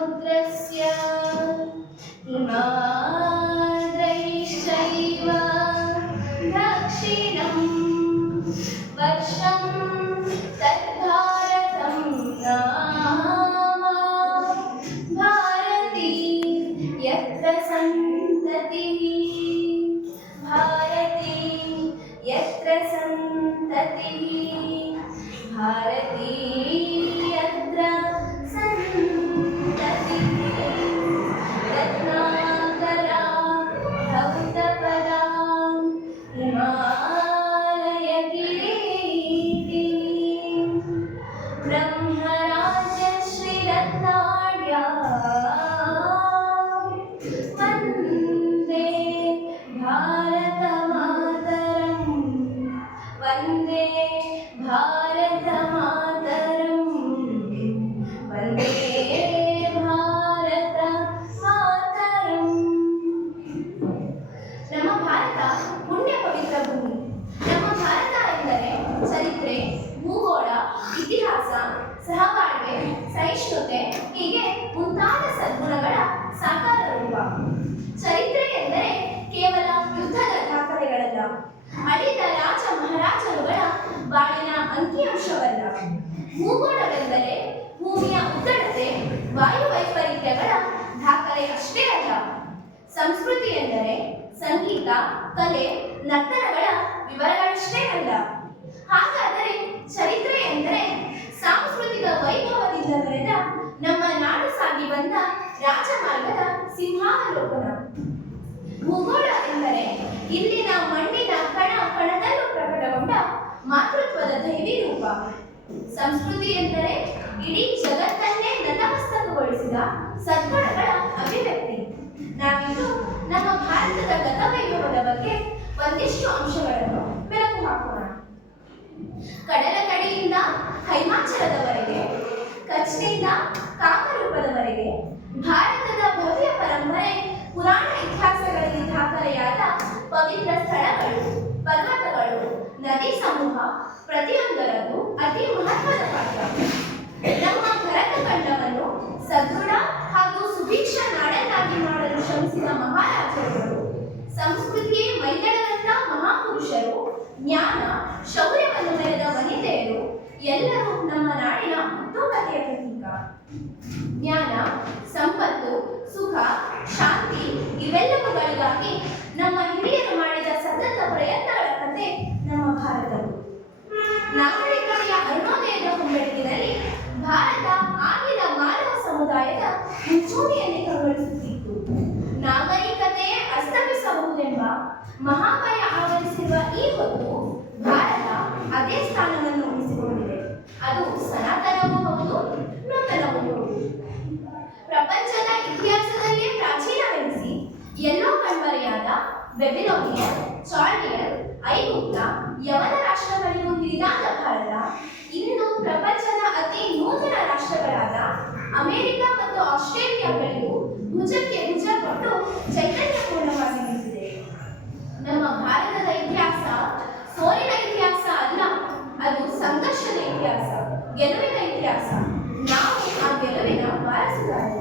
समुद्रस्य हिमाद्रैश्चैव दक्षिणं वर्षं तद्भारतं नाम भारती यत्र सन्ततिः भारती यत्र सन्ततिः भारती यत्र सन्ततिः रत्नाकरा धौतपदा हिमालयगिरीटिनी ब्रह्मराजश्रीरत्नाढ्या वन्दे भारतमातरं वन्दे भारतमातरं वन्दे भारतमातरಂ. ನಮ್ಮ ಭಾರತ ಪುಣ್ಯ ಪವಿತ್ರ ಭೂಮಿ. ನಮ್ಮ ಭಾರತ ಎಂದರೆ ಚರಿತ್ರೆ, ಭೂಗೋಳ, ಇತಿಹಾಸ, ಸಹಬಾಳ್ವೆ, ಸಹಿಷ್ಣುತೆ ಹೀಗೆ ಮುಂತಾದ ಸದ್ಗುಣಗಳ ಸಾಕಾರ ರೂಪ. ಚರಿತ್ರೆ ಎಂದರೆ ಕೇವಲ ಯುದ್ಧದ ದಾಖಲೆಗಳಲ್ಲ, ಅಳಿದ ರಾಜ ಮಹಾರಾಜರುಗಳ ಬಾಳಿನ ಅಂಕಿಅಂಶವಲ್ಲ. ಭೂಗೋಳವೆಂದರೆ ಭೂಮಿಯ ಉದ್ದಡತೆ, ವಾಯು ವೈಪರೀತ್ಯಗಳ ದಾಖಲೆ ಅಷ್ಟೇ ಅಲ್ಲ. ಸಂಸ್ಕೃತಿ ಎಂದರೆ ಸಂಗೀತ, ಕಲೆ, ನರ್ತನಗಳ ವಿವರಗಳಷ್ಟೇ ಅಲ್ಲ. ಹಾಗಾದರೆ ಚರಿತ್ರೆ ಎಂದರೆ ಸಾಂಸ್ಕೃತಿಕ ವೈಭವದಿಂದ ಬೆಳೆದ ನಮ್ಮ ನಾಡು ಸಾಗಿ ಬಂದ ರಾಜಮಾರ್ಗದ ಸಿಂಹಾವಲೋಕನ. ಭೂಗೋಳ ಎಂದರೆ ಇಲ್ಲಿನ ಮಣ್ಣಿನ ಕಣ ಕಣದಲ್ಲೂ ಪ್ರಕಟಗೊಂಡ ಮಾತೃತ್ವದ ದೈವಿ ರೂಪ. ಸಂಸ್ಕೃತಿ ಎಂದರೆ ಇಡೀ ಜಗತ್ತನ್ನೇ ನತಮಸ್ತಕಗೊಳಿಸಿದ ಸದ್ಗುಣಗಳ ಅಭಿವ್ಯಕ್ತಿ. ನಾವಿಂದು ನಮ್ಮ ಭಾರತದ ಗತವೈಭವದ ಬಗ್ಗೆ ಒಂದಿಷ್ಟು ಅಂಶಗಳನ್ನು ಬೆಳಕು ಹಾಕೋಣ. ಕಡಲ ಕಡೆಯಿಂದ ಹೈಮಾಚಲದವರೆಗೆ, ಕಚ್ನಿಂದ ಕಾಮರೂಪದವರೆಗೆ ಭಾರತದ ಭವ್ಯ ಪರಂಪರೆ, ಪುರಾಣ ಇತಿಹಾಸಗಳಲ್ಲಿ ದಾಖಲೆಯಾದ ಪವಿತ್ರ ಸ್ಥಳಗಳು, ಪರ್ವತಗಳು, ನದಿ ಸಮೂಹ ಪ್ರತಿಯೊಂದರದ್ದು ಅತಿ ಮಹತ್ವದ ಪಾತ್ರ. ನಮ್ಮ ಭರತ ಖಂಡವನ್ನು ಸದೃಢ ಹಾಗೂ ಸುಭಿಕ್ಷ ನಾಡನ್ನಾಗಿ ಮಾಡಲು ಶ್ರಮಿಸಿದ ಮಹಾರಾಜರುಗಳು, ಸಂಸ್ಕೃತಿಯೇ ಮೈಗಡದಂತ ಮಹಾಪುರುಷರು, ಜ್ಞಾನ ಶೌರ್ಯವನ್ನು ಮೆರೆದ ವನಿತೆಯರು ಎಲ್ಲರೂ ನಮ್ಮ ನಾಡಿನ ಉತ್ತುಂಗತೆಯ ಪ್ರತೀಕ. ಜ್ಞಾನ, ಸಂಪತ್ತು, ಸುಖ, ಶಾಂತಿ ಇವೆಲ್ಲವುಗಳಿಗಾಗಿ ನಮ್ಮ ಹಿರಿಯರು ಮಾಡಿದ ಸತತ ಪ್ರಯತ್ನಗಳ ಕಥೆ ನಮ್ಮ ಭಾರತದ್ದು. ನಾಗರಿಕತೆಯ ಅರುಣೋದಯದ ಮುನ್ನಡೆಯಲ್ಲಿ ಭಾರತ ಆಗಿನ ಮಾನವ ಸಮುದಾಯದ ಮುಂಚೂಣಿಯಲ್ಲಿ ಕಂಗೊಳಿಸುತ್ತಿತ್ತು. ನಾಗರಿಕತೆಯೇ ಅಸ್ತಮಿಸಬಹುದೆಂಬ ಮಹಾಭಯ ಆವರಿಸಿರುವ ಈ ಹೊತ್ತು ಭಾರತ ಅದೇ ಸ್ಥಾನವನ್ನು ಉಳಿಸಿಕೊಂಡಿದೆ. ಅದು ಸನಾತನವೂ ಹೌದು, ನೂತನವೂ ಹೌದು. ಪ್ರಪಂಚದ ಇತಿಹಾಸದಲ್ಲೇ ಪ್ರಾಚೀನವೆನಿಸಿ ಎಲ್ಲೋ ಕಣ್ಮರೆಯಾದ ಬೆಬಿಲೋನಿಯನ್, ಚಾಲ್ಡಿಯನ್, ಐಗುಪ್ತ, ಯವನ ರಾಷ್ಟ್ರಗಳಿಗೂ ಹಿರಿದಾದ ಭಾರತ ಇಂದು ಪ್ರಪಂಚದ ಅತಿ ನೂತನ ರಾಷ್ಟ್ರಗಳಾದ ಅಮೆರಿಕ ಮತ್ತು ಆಸ್ಟ್ರೇಲಿಯಾಗಳಿಗೂ ಭುಜಕ್ಕೆ ಭುಜ ಕೊಟ್ಟು ಚೈತನ್ಯಪೂರ್ಣವಾಗಿ ನಿಂತಿದೆ. ನಮ್ಮ ಭಾರತದ ಇತಿಹಾಸ ಸೋಲಿನ ಇತಿಹಾಸ ಅಲ್ಲ, ಅದು ಸಂಘರ್ಷದ ಇತಿಹಾಸ, ಗೆಲುವಿನ ಇತಿಹಾಸ. ನಾವು ಆ ಗೆಲುವಿನ ವಾರಸುದಾರರು.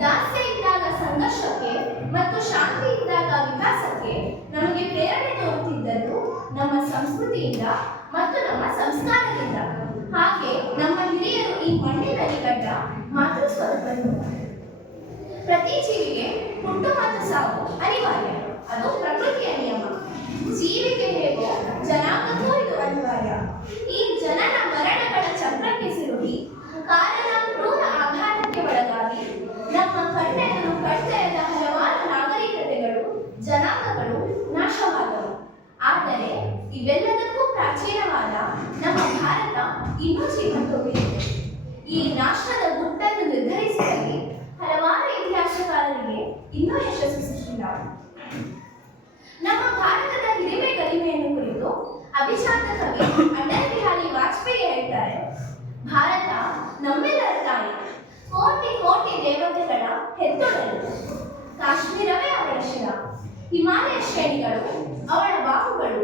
ದಾಸ್ಯ ಇದ್ದಾಗ ಸಂಘರ್ಷಕ್ಕೆ ಮತ್ತು ಶಾಂತಿ ಇದ್ದಾಗ ವಿಕಾಸಕ್ಕೆ ನಮಗೆ ಪ್ರೇರಣೆ ತೋರುತ್ತಿದ್ದದ್ದು ನಮ್ಮ ಸಂಸ್ಕೃತಿಯಿಂದ ಮತ್ತು ನಮ್ಮ ಸಂಸ್ಕಾರದಿಂದ. ಹಾಗೆ ನಮ್ಮ ಹಿರಿಯರು ಈ ಮಣ್ಣಿನಲ್ಲಿ ಕಂಡ ಮಾತೃಸ್ವರೂಪರು. ಪ್ರತಿ ಜೀವಿಗೆ ಹುಟ್ಟು ಮತ್ತು ಸಾವು ಅನಿವಾರ್ಯ, ಅದು ಪ್ರಕೃತಿಯ ನಿಯಮ. ಜೀವಿಗೆ ಹೇಗೋ ಜನಾಂಗಕ್ಕೂ ಇದು ಅನಿವಾರ್ಯ. ಈ ಜನನ ಮರಣಗಳ ಚಕ್ರಕ್ಕೆ ಸಿಲುಕಿ ಕಾರಣ ಕ್ರೂರ ಆಘಾತಕ್ಕೆ ಒಳಗಾಗಿ ನಮ್ಮ ಕಣ್ಣೆದುರು ಕಣ್ತೆರೆದ ಹಲವಾರು ನಾಗರಿಕತೆಗಳು, ಜನಾಂಗಗಳು ನಾಶವಾದವು. ಆದರೆ ಇವೆಲ್ಲದಕ್ಕೂ ಪ್ರಾಚೀನವಾದ ನಮ್ಮ ಭಾರತ ಇನ್ನೂ ಜೀವಂತವಿದೆ. ಈ ರಾಷ್ಟ್ರದ ಗುಟ್ಟನ್ನು ನಿರ್ಧರಿಸುವಲ್ಲಿ ಹಲವಾರು ಇತಿಹಾಸಕಾರರಿಗೆ ಇನ್ನೂ ಯಶಸ್ಸು ಸಿಕ್ಕಿಲ್ಲ. ನಮ್ಮ ಭಾರತದ ಹಿರಿಮೆ ಗರಿಮೆಯನ್ನು ಕುರಿತು ಅಭಿಜಾತ ಕವಿ ಅಟಲ್ ಬಿಹಾರಿ ವಾಜಪೇಯಿ ಹೇಳ್ತಾರೆ, ಭಾರತ ನಮ್ಮೆಲ್ಲರ ತಾಯಿ, ಕೋಟಿ ಕೋಟಿ ದೇವತೆಗಳ ಹೆತ್ತೊಡಲು. ಕಾಶ್ಮೀರವೇ ಅವಳ ಶಿರ, ಹಿಮಾಲಯ ಶ್ರೇಣಿಗಳು ಅವಳ ಬಾಹುಗಳು,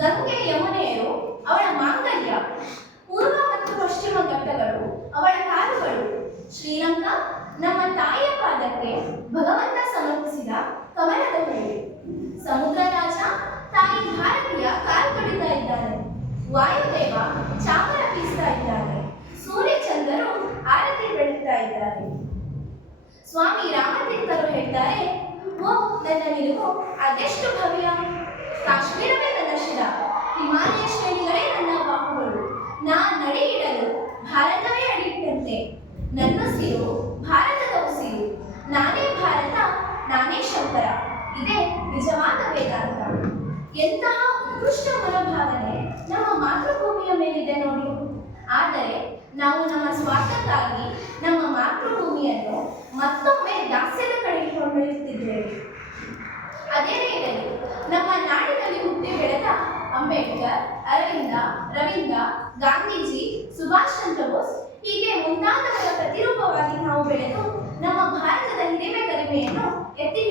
ಗಂಗೆ ಯಮುನೆಯರು ಅವಳ ಮಾಂಗಲ್ಯ, ಪೂರ್ವ ಮತ್ತು ಪಶ್ಚಿಮ ಘಟ್ಟಗಳು ಅವಳ ಕಾಲುಗಳು, ಶ್ರೀಲಂಕಾ ನಮ್ಮ ತಾಯಿಯ ಪಾದಕ್ಕೆ ಭಗವಂತ ಸಮರ್ಪಿಸಿದ ಕಮಲದ ಹೂವು. ಸಮುದ್ರ ರಾಜ ತಾಯಿ ಭಾರತೀಯ ಕಾಲು ತೊಡಿತಾ ಇದ್ದಾರೆ. ವಾಯುದೇವ ಚಾಮರ ಬೀಸ್ತಾ ಇದ್ದಾರೆ. ಸೂರ್ಯ ಚಂದ್ರರು ಆರತಿ ಬೆಳಗ್ತಾ ಇದ್ದಾರೆ. ಸ್ವಾಮಿ ರಾಮತೀರ್ಥರು ಹೇಳ್ತಾರೆ, ಓ ನನ್ನ ನಿಲುವು ಅದೆಷ್ಟು ಭವ್ಯ. ಕಾಶ್ಮೀರವೇ ನನ್ನ ಶಿರ, ಹಿಮಾಲಯ ಶ್ರೇಣಿಗಳೇ ನನ್ನ ಬಾಹುಗಳು. ನಾ ನಡೆ ಇಡಲು ಭಾರತವೇ ಅಡಿಟ್ಟಂತೆ. ನನ್ನುಸಿರು ಭಾರತದ ಉಸಿರು. ನಾನೇ ಭಾರತ, ನಾನೇ ಶಂಕರ. ಇದೇ ನಿಜವಾದ ವೇದಾಂತ. ಎಂತಹ ಉತ್ಕೃಷ್ಟ ಮನೋಭಾವನೆ ನಮ್ಮ ಮಾತೃಭೂಮಿಯ ಮೇಲಿದೆ ನೋಡಿ. ಆದರೆ ನಾವು ನಮ್ಮ ಸ್ವಾರ್ಥಕ್ಕಾಗಿ ನಮ್ಮ ಮಾತೃಭೂಮಿಯನ್ನು ಮತ್ತೊಮ್ಮೆ ದಾಸ್ಯದ ಕಡೆಗೆ ಕೊಂಡೊಯ್ಯುತ್ತಿದ್ದೇವೆ. ಅದೇನೇ ಇರಲಿ, ನಮ್ಮ ನಾಡಿನಲ್ಲಿ ಹುಟ್ಟಿ ಬೆಳೆದ ಅಂಬೇಡ್ಕರ್, ಅರವಿಂದ, ರವೀಂದ್ರ, ಗಾಂಧೀಜಿ, ಸುಭಾಷ್ ಚಂದ್ರ ಬೋಸ್ ಹೀಗೆ ಮುಂತಾದವರ ಪ್ರತಿರೂಪವಾಗಿ ನಾವು ಬೆಳೆದು ನಮ್ಮ ಭಾರತದ ಹಿರಿಮೆ ಗರಿಮೆಯನ್ನು ಎತ್ತಿ